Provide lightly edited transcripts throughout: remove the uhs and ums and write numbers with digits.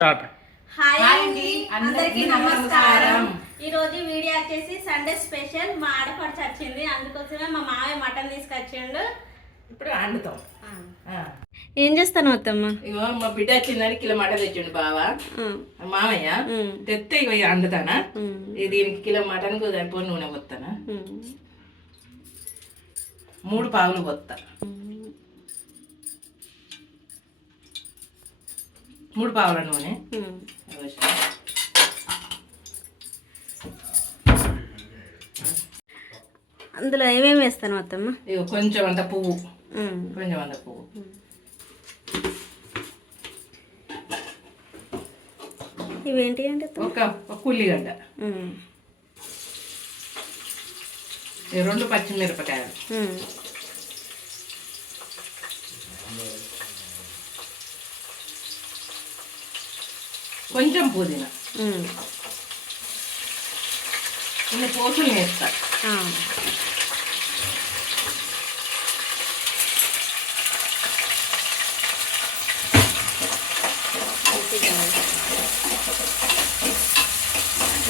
Hi అండి, అందరికీ నమస్కారం. ఈ రోజు వీడియో వచ్చేసి సండే స్పెషల్. మా ఆడపడుచు వచ్చింది, అందుకోసమే మా మావయ్య మటన్ తీసుకొచ్చిండు. ఇప్పుడు వండుతాం. ఏం చేస్తాను అత్తమ్మ? ఇగో మా బిడ్డ వచ్చిందని కిలో మటన్ తెచ్చిండు బావా మామయ్య. తెస్తే ఇగో వండుతానా. దీనికి కిలో మటన్ కు సరిపోని నూనె పోతానా. 3 పావులు పోతా. 3 పావుల నూనె. అందులో ఏమేమి వేస్తాను అత్తమ్మ? ఇగో కొంచెం అంత పువ్వు, కొంచెం అంత పువ్వు, ఇవేంటి అంటే ఒక ఉల్లిగడ్డ, 2 పచ్చిమిరపకాయలు, కొంచెం పుదీనా, కొన్ని పోసులు వేస్తా.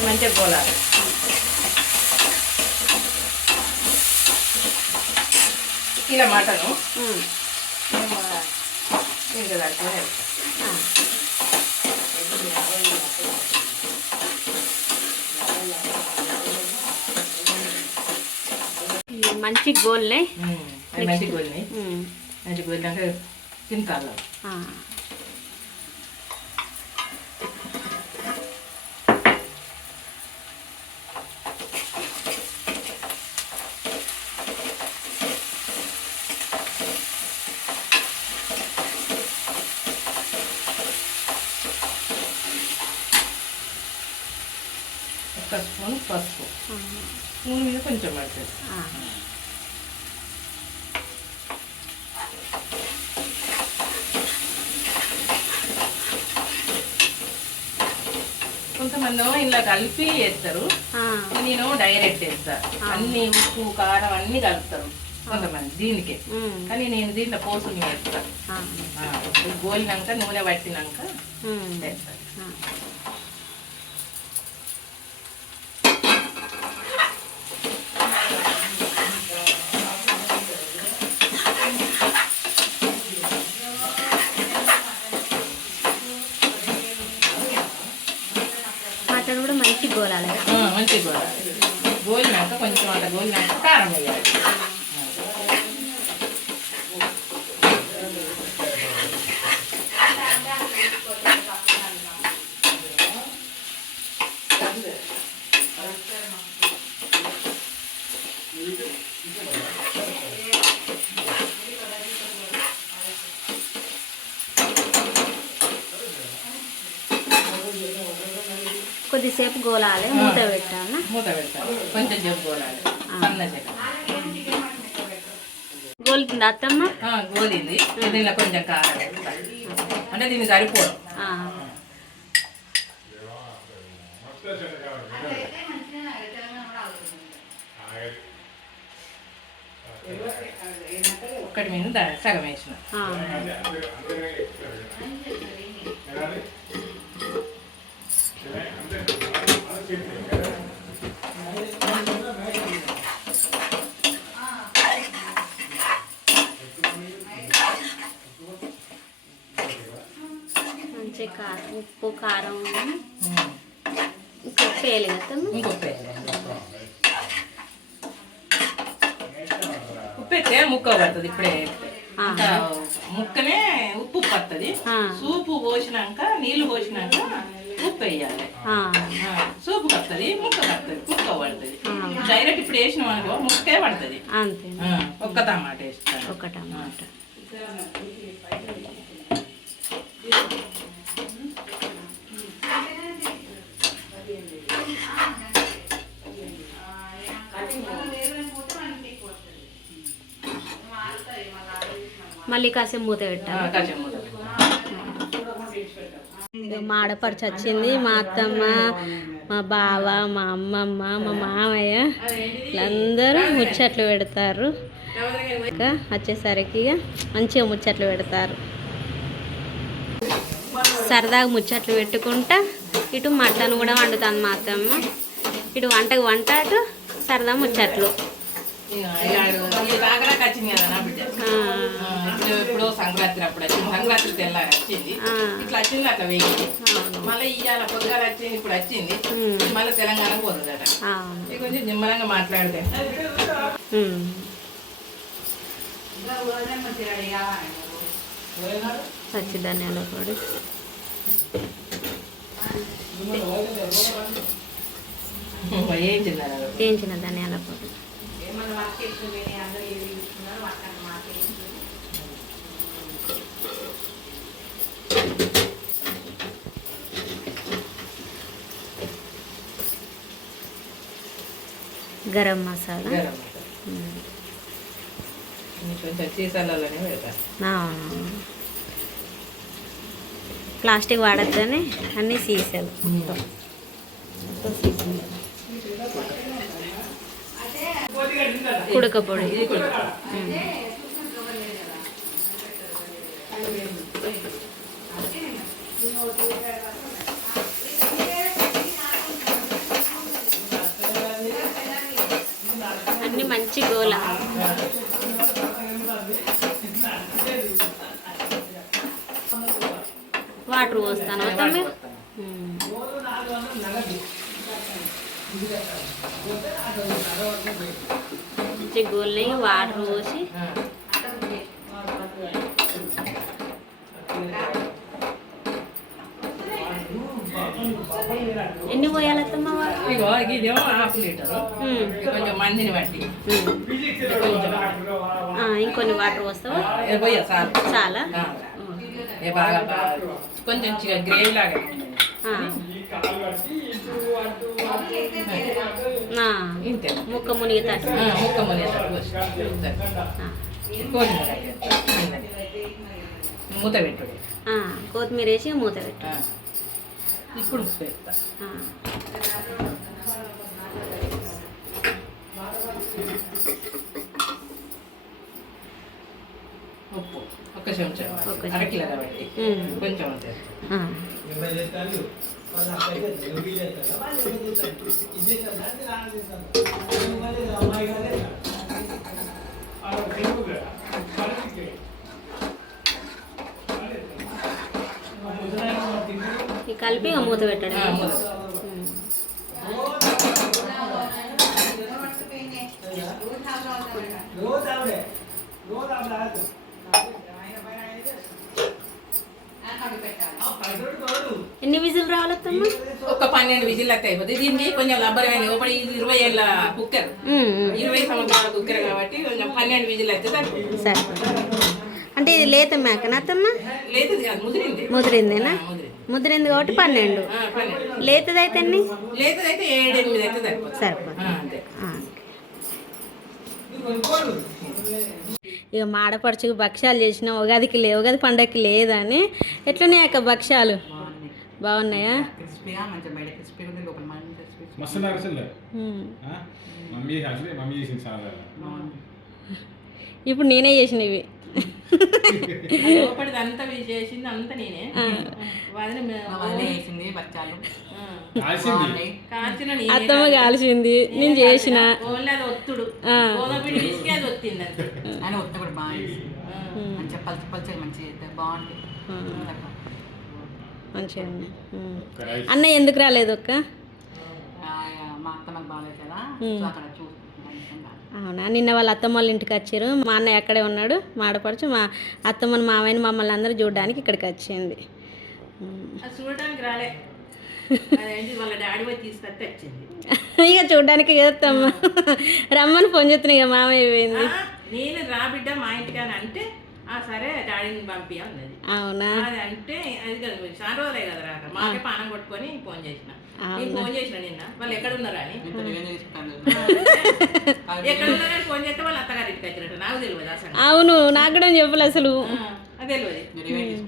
మంచిగా పోలాలి. కిలో మటను ఇంకా దాంట్లో మంచి గోల్నే మంచి గోల్ని మంచి గోలినాక తింటాను. ఒక స్పూన్ పసుపు, స్పూన్ మీద కొంచెం పడుతుంది. కొంతమంది ఇలా కలిపి వేస్తారు, నేను డైరెక్ట్ వేస్తా. అన్ని ఉప్పు కారం అన్ని కలుపుతారు కొంతమంది దీనికే, కానీ నేను దీంట్లో పోసులు వేస్తా. గోలినాక నూనె పట్టినాక వేస్తా. మటన్ కూడా మంచి గోలాలి, మంచి గోలాలి. గోలినాక కొంచెం అంత గోలినాక కారం వేయాలి. కొద్దిసేపు గోలాలి, మూత పెట్టాలి. మూత పెడతాను, కొంచెం సేపు గోలాలి. సన్న చెక్క గోలుతుందా అత్తమ్మ? గోలింది. దీనిలో కొంచెం కారం అంటే దీనికి సరిపోదు. ఒక్కటి మీద సగం వేసిన. మంచి కారం, ఉప్పు కారం, ఇంకొక వేయాలి కదా? ఇంకొక ఉప్పు అయితే ముక్క పడుతుంది. ఇప్పుడే ముక్కనే ఉప్పు పడుతుంది. సూపు పోసినాక నీళ్లు పోసినాక ఉప్పు వేయాలి. సూపు కడుతుంది, ముక్క కడుతుంది, ముక్క పడుతుంది. డైరెక్ట్ ఇప్పుడు వేసినాం అనుకో ముక్కే పడుతుంది. అంతే. ఒక్క టమాట వేస్తాను. ఒక టమాట. మళ్ళీ కాసేపు మూత పెట్టాలి. మా ఆడపడుచు వచ్చింది, మా అత్తమ్మ, మా బావ, మా అమ్మమ్మ, మా మామయ్య వీళ్ళందరూ ముచ్చట్లు పెడతారు. వచ్చేసరికి మంచిగా ముచ్చట్లు పెడతారు. సరదాగా ముచ్చట్లు పెట్టుకుంటా ఇటు మటన్ కూడా వండుతాను మా అత్తమ్మ. ఇటు వంటకు వంట అటు సరదా ముచ్చట్లు. కాకరాకు వచ్చింది కదా నా బిడ్డ. ఇప్పుడు ఎప్పుడో సంక్రాంతి అప్పుడు వచ్చింది. సంక్రాంతి తెల్లారి వచ్చింది. ఇట్లా వచ్చింది అట్లా వేయింది. మళ్ళీ ఇవాళ పొద్దుగాల వచ్చింది. ఇప్పుడు వచ్చింది. మళ్ళీ తెలంగాణ పోతుందట. కొంచెం నిమ్మలంగా మాట్లాడితే పచ్చి ధనియాల పొడి, వేయించిన ధనియాల పొడి, గరం మసాలా, కొంచెం సీసాలలోనే పెడతాను. ప్లాస్టిక్ వాడద్దని అన్నీ సీసాలు. కుడక పొడి, అన్నీ మంచి గోల. వాటర్ పోస్తాను అవుతామే. మంచి గోల్ని వాటర్ పోసి ఎన్ని పోయాలత్తమ్మ? ఇదేమో ½ లీటరు. కొంచెం మందిని బట్టి ఇంకొన్ని వాటర్ పోస్తావా? పోయా చాలా బాగా కొంచెం గ్రేవీ లాగా ఇంతే. ముక్క మునిగేటట్టు మూత పెట్టు. కొత్తిమీర వేసి మూత పెట్టు. ఇప్పుడు ఉప్పు వేస్తా. ఉప్పు ఒక చెంచా, అరకిలో కాబట్టి కొంచెం అంతే. కలిపి మూత పెట్టడం. ఎన్ని విజిల్ రావాలత్తమ్మ? ఒక 12 విజిల్ అయితే అయిపోతుంది. దీనికి కొంచెం లబ్బరమైన 20 ఏళ్ళ కుక్కర్, 20 సంవత్సరాల కుక్కర్ కాబట్టి కొంచెం 12 విజిల్ అయితే సరిపోతుంది. సరే. అంటే ఇది లేత మేకనా అత్తమ్మ? లేతది కాదు, ముదిరింది. ముదిరిందేనా? ముదిరింది కాబట్టి 12. లేతది అయితే ఎన్ని? లేతది అయితే 7-8 అయితే సరిపోతుంది. సరిపోతుంది. ఇక మాడపడుచుకు భక్ష్యాలు చేసిన ఉగాదికి ఉగాది పండగకి లేదని. ఎట్లున్నాయి అక్క భక్ష్యాలు? బాగున్నాయా? ఇప్పుడు నేనే చేసినవి. అంతా చేసింది అంతా నేనే. అత్తమ్మ కాల్చింది, నేను చేసిన. ఒత్తుడు మంచిగా అన్నయ్య ఎందుకు రాలేదు అక్క? అవునా? నిన్న వాళ్ళ అత్తమ్మ వాళ్ళ ఇంటికి వచ్చారు. మా అన్నయ్య అక్కడే ఉన్నాడు. మాడపడుచు మా అత్తమ్మని మామయ్యని మమ్మల్ని అందరూ చూడడానికి ఇక్కడికి వచ్చింది. చూడడానికి రాలే, వాళ్ళ డాడీ పోయి తీసుకొస్తే వచ్చింది. ఇక చూడడానికి కదమ్మా రమ్మని ఫోన్ చేస్తున్నాయి. ఇక మామయ్య పోయింది. నేను రా బిడ్డ మా ఇంటికి అని అంటే సరే డాడీని పంపి అన్నది. అవునా? అది అంటే అది కదా చాలా రోజులే కదా రాక, మాకే పానం కొట్టుకొని ఫోన్ చేసిన. నేను ఫోన్ చేసిన నిన్న, వాళ్ళు ఎక్కడ ఉన్నారా అని. ఎక్కడ ఉన్నారని ఫోన్ చేస్తే వాళ్ళు అత్తగారి ఇంటికి వచ్చినట్టు నాకు తెలియదు అసలు. అవును, నాకు కూడా చెప్పలే అసలు. అది తెలియదు.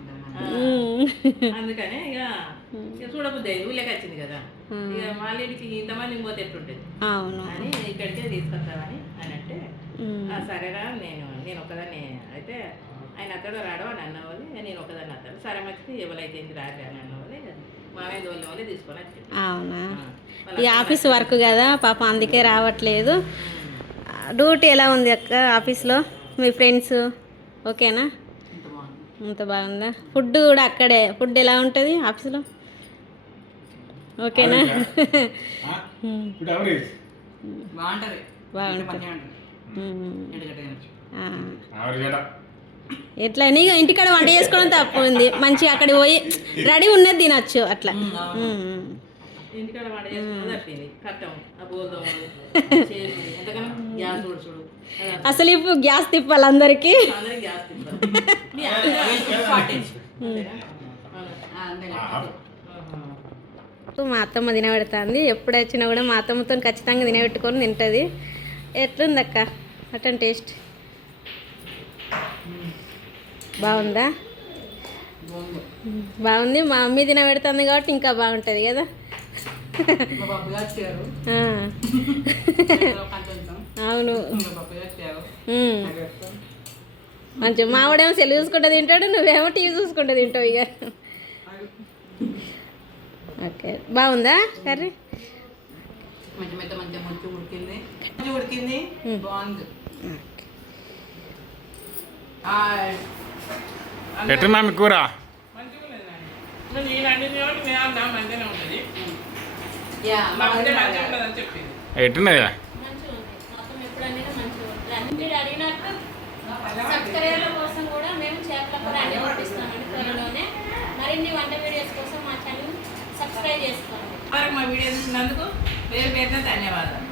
అందుకనే ఇక చూడబుద్ది అయింది. ఊళ్ళకి వచ్చింది కదా, ఇక వాళ్ళ ఇంటికి ఇంతమంది పోతే ఎట్లుంటుంది అని ఇక్కడికే తీసుకొస్తామని అని అంటే సరేరా నేను ఒక్కదాన్ని అయితే ఆయన అతడు రాడు అని అన్నవాళ్ళు నేను ఒకదాన్ని అతను సరే మంచిది ఎవరైతే ఏంది రాదు అని అన్నవాళ్ళు మామయ్య దోళ్ళ వాళ్ళే తీసుకొని వచ్చి అవునా ఈ ఆఫీస్ వర్క్ కదా పాపం అందుకే రావట్లేదు. డ్యూటీ ఎలా ఉంది అక్క ఆఫీస్లో? మీ ఫ్రెండ్స్ ఓకేనా? అంత బాగుందా? ఫుడ్ కూడా అక్కడే ఫుడ్ ఎలా ఉంటుంది ఆఫీస్లో? ఓకేనా? బాగుంటుంది. ఎట్లా నీకు ఇంటికాడ వంట చేసుకోవడం తప్పు ఉంది, మంచిగా అక్కడ పోయి రెడీ ఉన్నది తినచ్చు అట్లా. ఇంటికాడ వంట చేసుకున్నది అట్టింది కట్టం గ్యాస్ ఉడుచుడు అసలు ఇప్పుడు గ్యాస్ తిప్పాలి అందరికీ. అందరికి గ్యాస్ తింటారు. మా అత్తమ్మ తినబెడుతుంది. ఎప్పుడు వచ్చినా కూడా మా అత్తమ్మతో ఖచ్చితంగా తినబెట్టుకొని తింటుంది. ఎట్లుంది అక్క మటన్ టేస్ట్? బాగుందా? బాగుంది. మా మమ్మీ తినబెడుతుంది కాబట్టి ఇంకా బాగుంటుంది కదా. అవును మంచిగా మావాడేమో సెల్ చూసుకుంటూ తింటాడు, నువ్వేమో టీవీ చూసుకుంటూ తింటావు ఇక. ఓకే బాగుందా కర్రీ? ఉడికింది బాగుంది. ఎట్లా మామి కూర? ఎట్టున్నది? సబ్స్క్రైబర్ల కోసం కూడా మేము చేపల కూర అన్ని పంపిస్తామండి త్వరలోనే. మరిన్ని వంట వీడియోస్ కోసం మా ఛానల్ సబ్స్క్రైబ్ చేసుకోండి. మా వీడియో చూసినందుకు పేరు పేరున ధన్యవాదాలు.